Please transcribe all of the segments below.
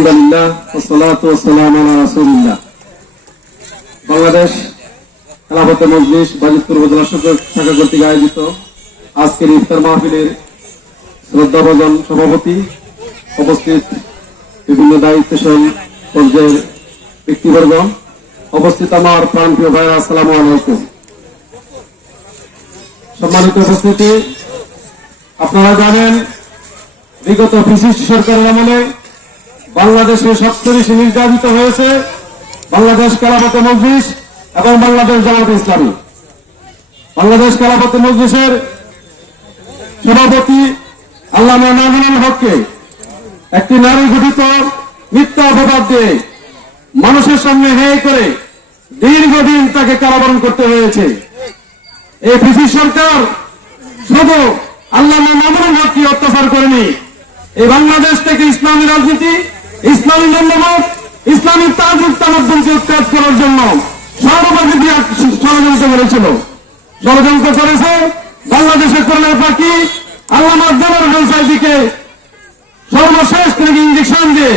আলহামদুলিল্লাহ ওয়াসসালাতু ওয়াসসালামু আলা রাসূলিল্লাহ। বাংলাদেশ খেলাফত মজলিস বাজিতপুর উপজেলা শাখা কর্তৃক আয়োজিত আজকের ইফতার মাহফিলের শ্রদ্ধাভাজন সভাপতি, উপস্থিত বিভিন্ন দায়িত্বশীল পর্যায়ের ব্যক্তিবর্গ, উপস্থিত আমার প্রাণপ্রিয় ভাইরা, আসসালামু আলাইকুম। সম্মানিত উপস্থিতি, আপনারা জানেন বিগত ফ্যাসিস্ট সরকারের আমলে বাংলাদেশে সবচেয়ে নির্যাতিত হয়েছে বাংলাদেশ খেলাফত মজলিস এবং বাংলাদেশ জামায়াতে ইসলামী। বাংলাদেশ খেলাফত মজলিসের সভাপতি আল্লামা নাজমুল হককে একটি নারী গঠিত মিথ্যা অপবাদ দিয়ে মানুষের সামনে হেয় করে দীর্ঘদিন তাকে কারাবরণ করতে হয়েছে। এই ফ্যাসিস্ট সরকার শুধু আল্লামা নাজমুল হককে অত্যাচার করেনি, এই বাংলাদেশ থেকে ইসলামী রাজনীতি, ইসলামী মূল্যবোধ, ইসলামিক তাজুক তামাদ্দুনকে উৎখাত করার জন্য সর্বব্যাপী ষড়যন্ত্র করেছিল। ষড়যন্ত্র করেছে বাংলাদেশের করোনা পাখি আল্লামা জামাল সাইদিকে সর্বশেষ থেকে ইঞ্জেকশন দিয়ে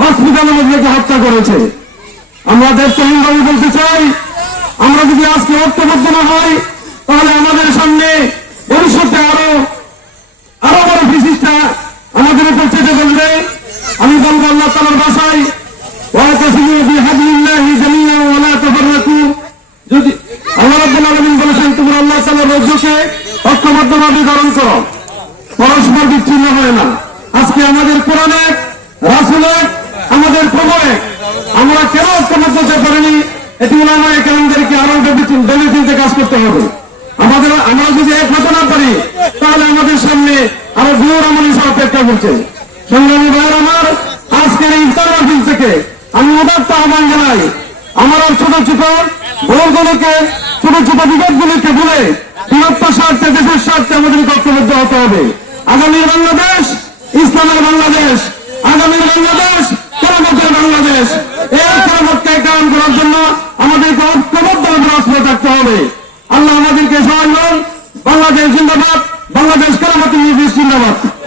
হসপিটালের মধ্যে হত্যা করেছে। আমরা দেশহীনভাবে বলতে চাই, আমরা যদি আজকে ঐক্যবদ্ধ না হই তাহলে আমাদের সামনে ভবিষ্যতে আরো বড় ফ্যাসিস্টরা আমাদের উপর চেপে বলবে। আমি বলবো আল্লাহ তাআলার ভাষায়, যদি আল্লাহ রাব্বুল আলামিন বলেছেন তোমরা আল্লাহ তাআলার রজ্জুকে ঐক্যবদ্ধভাবে ধারণ করো, পরস্পর বিচ্ছিন্ন হয় না। আজকে আমাদের কোরআনে, রাসূলে, আমাদের প্রভুয়ে আমরা কেন ঐক্যবদ্ধ হতে পারিনি? এটি উলামায়ে কেরামদেরকে আরো ভেবে চিন্তে কাজ করতে হবে। আমরা যদি এক হতে না পারি তাহলে আমাদের সামনে আরো ঘোর আমল অপেক্ষা করছে। সংগ্রামী ভাইয়ের আমার, আজকের ইফতার মাহফিল থেকে আমি উদাত্ত আহ্বান জানাই, আমার ছোট ছোট ভুলগুলোকে, ছোট ছোট বিপদগুলোকে ভুলে বৃহত্তর স্বার্থে, দেশের স্বার্থে আমাদের ঐক্যবদ্ধ হতে হবে। আগামীর বাংলাদেশ ইসলামের বাংলাদেশ, আগামীর বাংলাদেশ খেলাফতের বাংলাদেশ। এই খেলাফতকে কায়েম করার জন্য আমাদেরকে ঐক্যবদ্ধভাবে রাষ্ট্র থাকতে হবে। আল্লাহ আমাদেরকে সহায় হন। বাংলাদেশ জিন্দাবাদ,